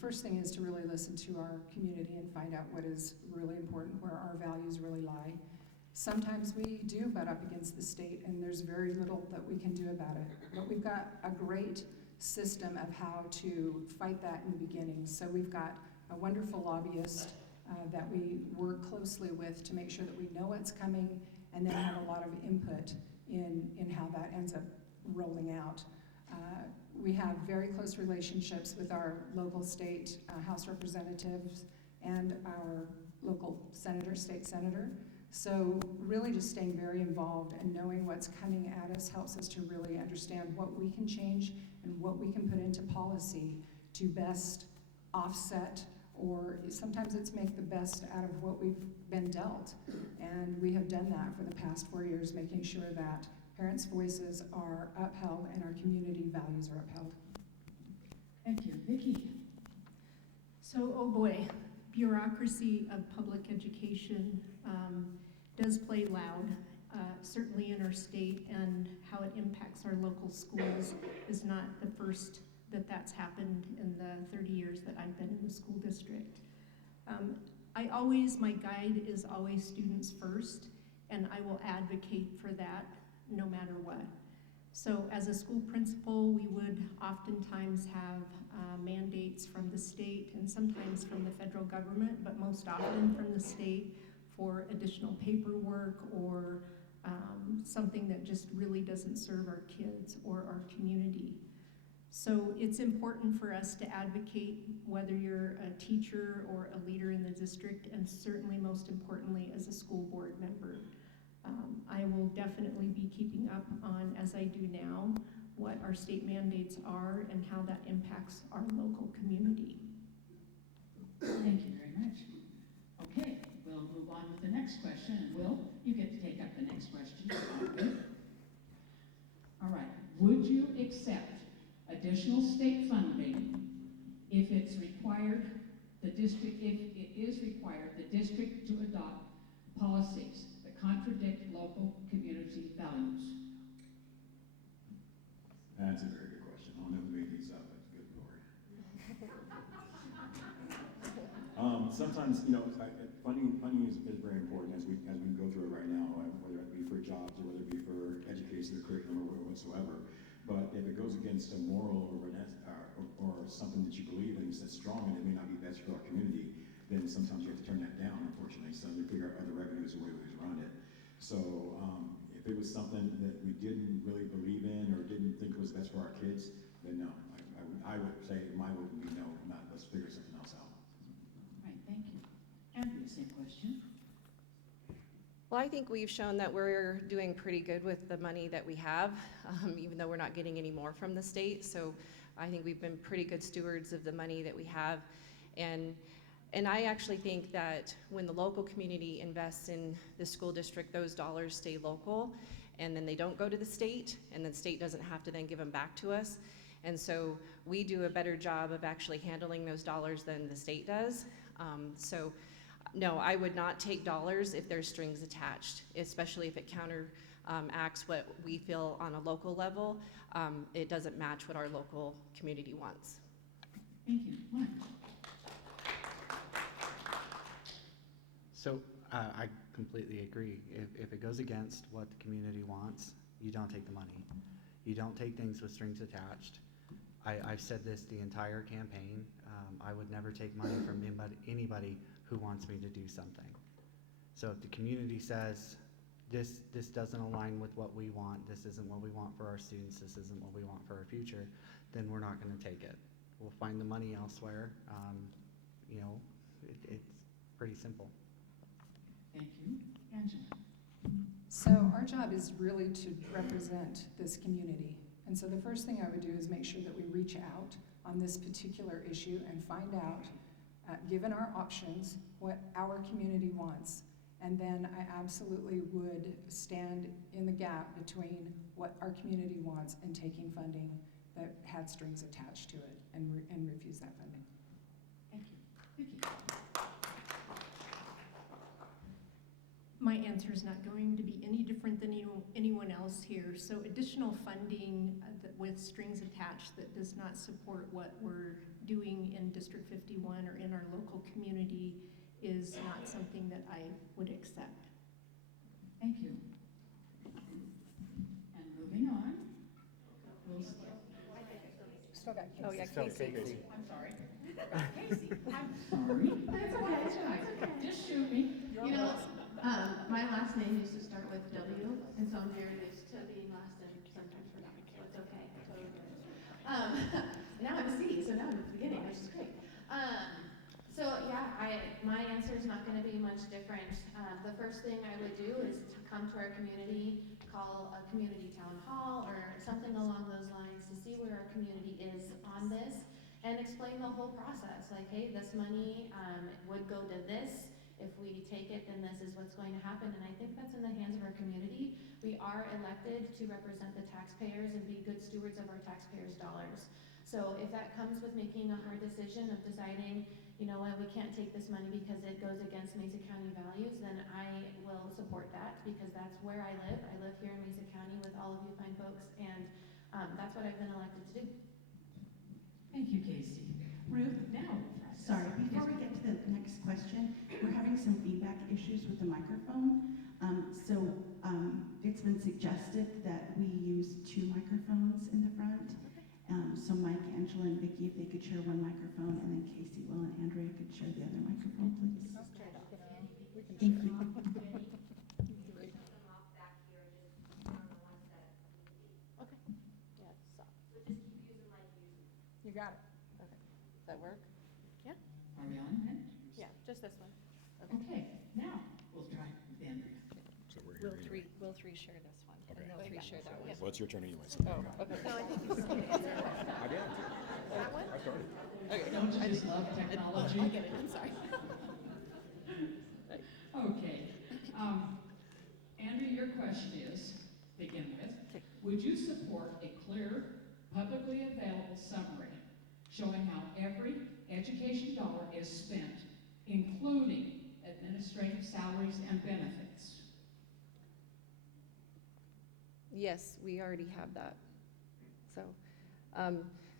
first thing is to really listen to our community and find out what is really important, where our values really lie. Sometimes we do butt up against the state, and there's very little that we can do about it. But we've got a great system of how to fight that in the beginning. So we've got a wonderful lobbyist that we work closely with to make sure that we know what's coming, and then have a lot of input in how that ends up rolling out. We have very close relationships with our local state House representatives and our local senator, state senator. So really just staying very involved and knowing what's coming at us helps us to really understand what we can change and what we can put into policy to best offset, or sometimes it's make the best out of what we've been dealt. And we have done that for the past 4 years, making sure that parents' voices are upheld and our community values are upheld. Thank you. Vicki. So, oh boy, bureaucracy of public education does play loud, certainly in our state, and how it impacts our local schools is not the first that's happened in the 30 years that I've been in the school district. My guide is always students first, and I will advocate for that no matter what. So as a school principal, we would oftentimes have mandates from the state and sometimes from the federal government, but most often from the state for additional paperwork or something that just really doesn't serve our kids or our community. So it's important for us to advocate, whether you're a teacher or a leader in the district, and certainly most importantly as a school board member. I will definitely be keeping up on, as I do now, what our state mandates are and how that impacts our local community. Thank you very much. Okay, we'll move on with the next question. And Will, you get to take up the next question. All right. Would you accept additional state funding if it's required, if it is required, the district to adopt policies that contradict local community values? That's a very good question. I'll never make these up, but good Lord. Sometimes, funding is very important as we go through it right now, whether it be for jobs or whether it be for education or curriculum or whatsoever. But if it goes against a moral or something that you believe in that's strong and it may not be best for our community, then sometimes you have to turn that down, unfortunately. So you figure out other revenues or ways around it. So if it was something that we didn't really believe in or didn't think was best for our kids, then no. I would say my vote would be no, not let's figure something else out. All right, thank you. Andrea, same question. Well, I think we've shown that we're doing pretty good with the money that we have, even though we're not getting any more from the state. So I think we've been pretty good stewards of the money that we have. And I actually think that when the local community invests in the school district, those dollars stay local, and then they don't go to the state, and the state doesn't have to then give them back to us. And so we do a better job of actually handling those dollars than the state does. No, I would not take dollars if there's strings attached, especially if it counteracts what we feel on a local level. It doesn't match what our local community wants. Thank you. Mike. So I completely agree. If it goes against what the community wants, you don't take the money. You don't take things with strings attached. I've said this the entire campaign. I would never take money from anybody who wants me to do something. So if the community says, this doesn't align with what we want, this isn't what we want for our students, this isn't what we want for our future, then we're not going to take it. We'll find the money elsewhere. It's pretty simple. Thank you. Angela. So our job is really to represent this community. And so the first thing I would do is make sure that we reach out on this particular issue and find out, given our options, what our community wants. And then I absolutely would stand in the gap between what our community wants and taking funding that had strings attached to it and refuse that funding. Thank you. Vicki. My answer is not going to be any different than anyone else here. So additional funding with strings attached that does not support what we're doing in District 51 or in our local community is not something that I would accept. Thank you. And moving on, we'll Still got Oh, yeah, So Casey. Casey. I'm sorry. Casey, I'm sorry. That's okay. Just shoot me. You know, my last name used to start with W, and so I'm very used to being last and sometimes forgetting, so it's okay. Totally good. Now I'm a C, so now I'm at the beginning, which is great. So yeah, my answer is not going to be much different. The first thing I would do is to come to our community, call a community town hall or something along those lines to see where our community is on this and explain the whole process. Like, hey, this money would go to this. If we take it, then this is what's going to happen. And I think that's in the hands of our community. We are elected to represent the taxpayers and be good stewards of our taxpayers' dollars. So if that comes with making a hard decision of deciding, you know what, we can't take this money because it goes against Mesa County values, then I will support that because that's where I live. I live here in Mesa County with all of you fine folks, and that's what I've been elected to do. Thank you, Casey. Ruth, now. Sorry, before we get to the next question, we're having some feedback issues with the microphone. It's been suggested that we use 2 microphones in the front. So Mike, Angela, and Vicki, if they could share one microphone, and then Casey, Will, and Andrea could share the other microphone, please. Thank you. You got it. Does that work? Are we on then? Yeah, just this one. Okay, now we'll try with Andrea. So we're here anyway. We'll three share this one, Okay. and they'll three share that one. Well, it's your turn anyway. So. Oh, okay. No, I think you I did. that one? I started. Okay. Don't you just love technology? I get it, I'm sorry. Okay. Andrea, your question is, begin with, Okay. would you support a clear, publicly available summary showing how every education dollar is spent, including administrative salaries and benefits? Yes, we already have that.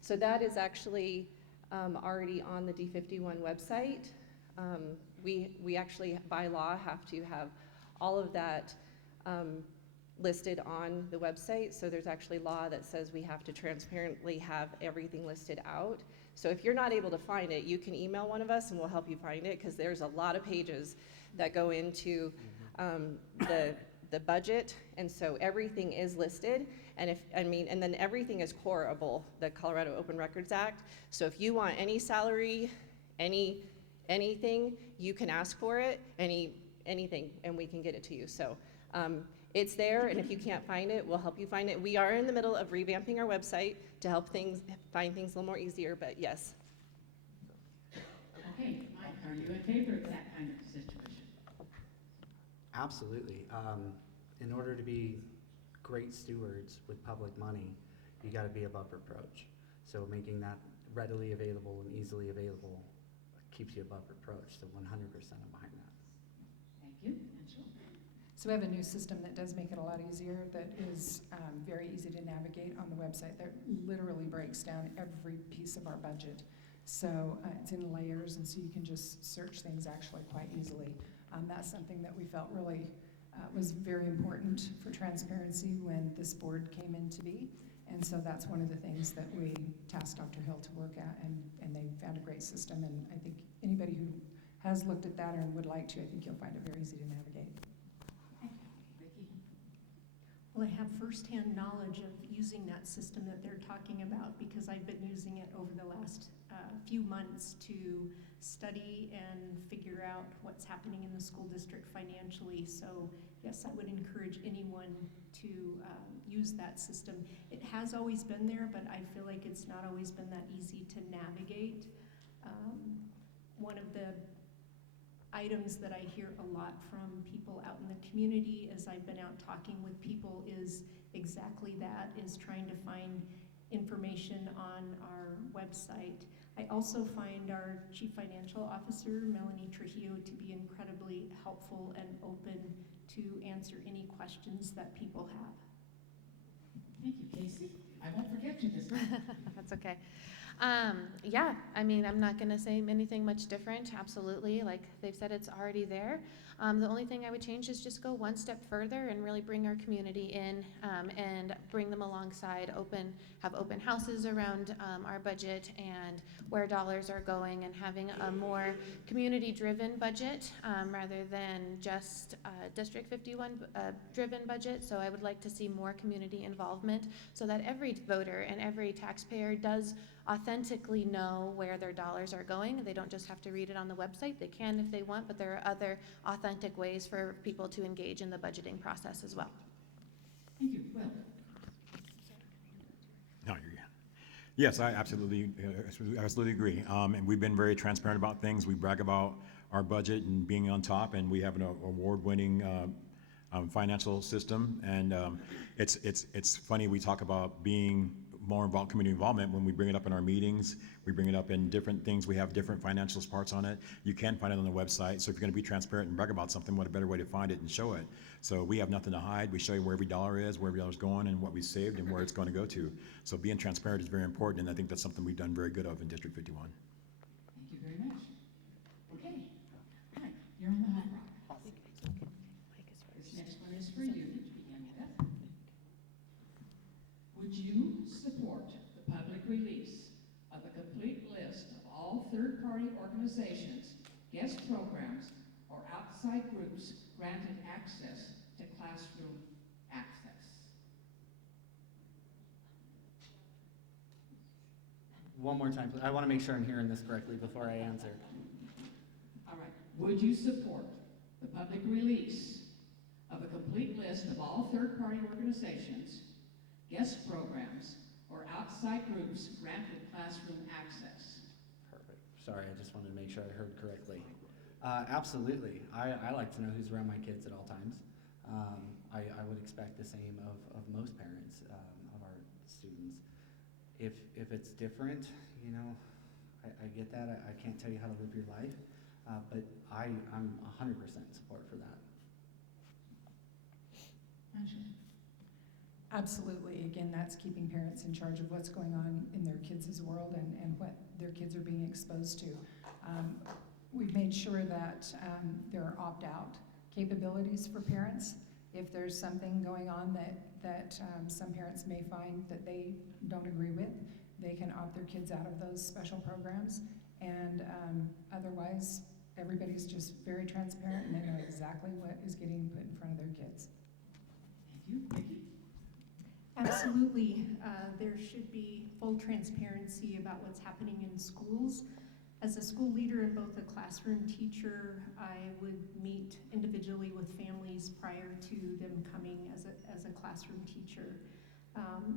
So that is actually already on the D51 website. We actually, by law, have to have all of that listed on the website. So there's actually law that says we have to transparently have everything listed out. So if you're not able to find it, you can email one of us and we'll help you find it, because there's a lot of pages that go into the budget, and so everything is listed. And and then everything is coreable, the Colorado Open Records Act. So if you want any salary, anything, you can ask for it, anything, and we can get it to you. So it's there, and if you can't find it, we'll help you find it. We are in the middle of revamping our website to help find things a little more easier, but yes. Okay, Mike, are you in favor of that kind of situation? Absolutely. In order to be great stewards with public money, you got to be above reproach. So making that readily available and easily available keeps you above reproach. So 100% I'm behind that. Thank you. Angela? So we have a new system that does make it a lot easier, that is very easy to navigate on the website, that literally breaks down every piece of our budget. So it's in layers, and so you can just search things actually quite easily. That's something that we felt really was very important for transparency when this board came into be. And so that's one of the things that we tasked Dr. Hill to work at, and they found a great system. And I think anybody who has looked at that or would like to, I think you'll find it very easy to navigate. Thank you. Vicki? Well, I have firsthand knowledge of using that system that they're talking about, because I've been using it over the last few months to study and figure out what's happening in the school district financially. So yes, I would encourage anyone to use that system. It has always been there, but I feel like it's not always been that easy to navigate. One of the items that I hear a lot from people out in the community as I've been out talking with people is exactly that, is trying to find information on our website. I also find our Chief Financial Officer, Melanie Trujillo, to be incredibly helpful and open to answer any questions that people have. Thank you, Casey. I won't forget you this time. That's okay. Yeah, I mean, I'm not gonna say anything much different, absolutely, like they've said, it's already there. The only thing I would change is just go one step further and really bring our community in, and bring them alongside, have open houses around, our budget and where dollars are going, and having a more community-driven budget, rather than just, District 51, driven budget. So I would like to see more community involvement, so that every voter and every taxpayer does authentically know where their dollars are going. They don't just have to read it on the website. They can if they want, but there are other authentic ways for people to engage in the budgeting process as well. Thank you. Will? No, you're good. Yes, I absolutely agree. And we've been very transparent about things. We brag about our budget and being on top, and we have an award-winning financial system. And it's funny, we talk about being more involved, community involvement, when we bring it up in our meetings. We bring it up in different things. We have different financial parts on it. You can find it on the website. So if you're going to be transparent and brag about something, what a better way to find it and show it. So we have nothing to hide. We show you where every dollar is, where every dollar's going, and what we saved and where it's going to go to. So being transparent is very important, and I think that's something we've done very good of in District 51. Thank you very much. Okay. Hi, you're on the hot rock. This next one is for you to begin with. Would you support the public release of a complete list of all third-party organizations, guest programs, or outside groups granted access to classroom access? One more time, please. I want to make sure I'm hearing this correctly before I answer. All right. Would you support the public release of a complete list of all third-party organizations, guest programs, or outside groups granted classroom access? Perfect. Sorry, I just wanted to make sure I heard correctly. Absolutely. I like to know who's around my kids at all times. I would expect the same of most parents of our students. If it's different, you know, I get that. I can't tell you how to live your life, but I'm 100% in support for that. Angela? Absolutely. Again, that's keeping parents in charge of what's going on in their kids' world and what their kids are being exposed to. We've made sure that there are opt-out capabilities for parents. If there's something going on that some parents may find that they don't agree with, they can opt their kids out of those special programs. And otherwise, everybody's just very transparent, and they know exactly what is getting put in front of their kids. Thank you. Vicki? Absolutely. There should be full transparency about what's happening in schools. As a school leader and both a classroom teacher, I would meet individually with families prior to them coming as a classroom teacher,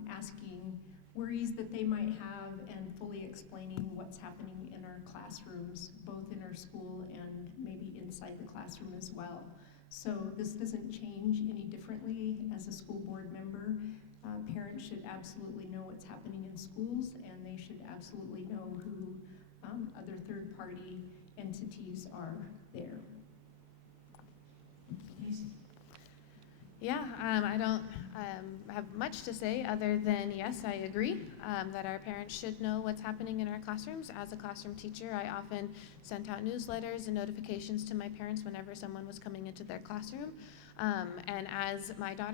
asking worries that they might have and fully explaining what's happening in our classrooms, both in our school and maybe inside the classroom as well. So this doesn't change any differently as a school board member. Parents should absolutely know what's happening in schools, and they should absolutely know who other third-party entities are there. Casey? Yeah, I don't have much to say other than, yes, I agree that our parents should know what's happening in our classrooms. As a classroom teacher, I often sent out newsletters and notifications to my parents whenever someone was coming into their classroom. And as my daughter